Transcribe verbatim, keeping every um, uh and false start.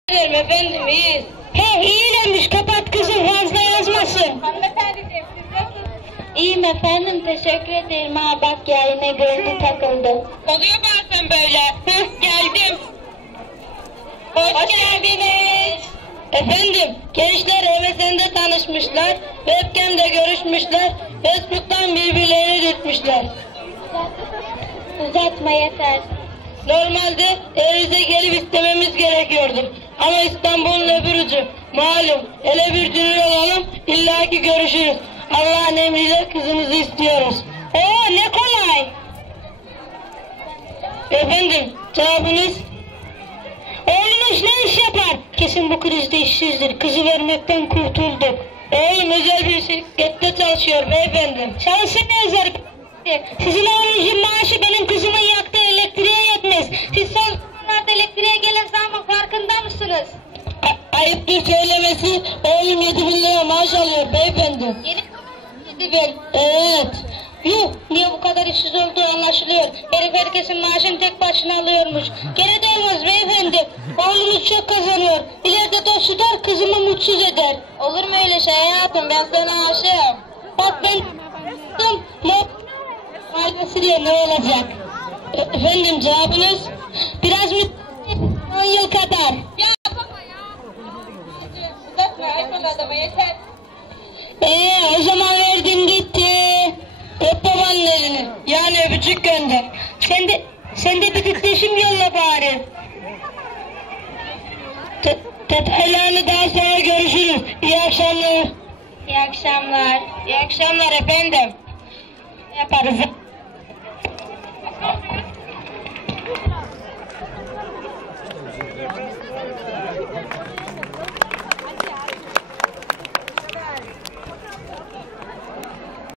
Efendim iyiyiz. He iyilemiş, kapat kızım, fazla yazmasın. Hanımefendiciğim siz nasılsınız? İyiyim efendim, teşekkür ederim. Ha bak ya, yine gözlü takıldı. Oluyor bazen böyle. Heh, geldim. Hoş, Hoş geldiniz. Efendim, gençler M S N'de tanışmışlar, webcam'de görüşmüşler, Facebook'tan birbirlerini dürtmüşler. Uzatma yeter. Normalde evinize gelip istememiz gerekiyordu. Ama İstanbul'un öbür ucu. Malum, hele bir dünür olalım, illaki görüşürüz. Allah'ın emriyle kızınızı istiyoruz. Oo ne kolay. Efendim, cevabınız? Oğlunuz ne iş yapar? Kesin bu krizde işsizdir. Kızı vermekten kurtulduk. Oğlum özel bir şirkette çalışıyor beyefendi. Çalışsın özel. Sizin oğlunuzun maaşı benim kızımın yaktığı elektriğe yetmez. Siz son zamanlarda elektriğe gelen zamın farkında mısınız? A ayıptır söylemesi. Oğlum yedi bin lira maaş alıyor beyefendi. Yedi bin? Evet. Yuh, niye bu kadar işsiz olduğu anlaşılıyor. Herif herkesin maaşını tek başına alıyormuş. Gene de olmaz beyefendi. Oğlumuz çok kazanıyor. İleride dost tutar, kızımı mutsuz eder. Olur mu öyle şey hayatım? Ben sana aşığım. Bak ben mop faydası diye ne olacak? E efendim cevabınız? Biraz mı? on yıl kadar. Ya baba ya. Uzatma iPhone adama yeter. Eee o zaman verdin gitti. Öp babanın elini. Yani öpücük gönder. Sen de, sen de bir titreşim yolla bari. Detaylarını daha sonra görüşürüz. İyi akşamlar. İyi akşamlar. İyi akşamlar efendim. Yaparız.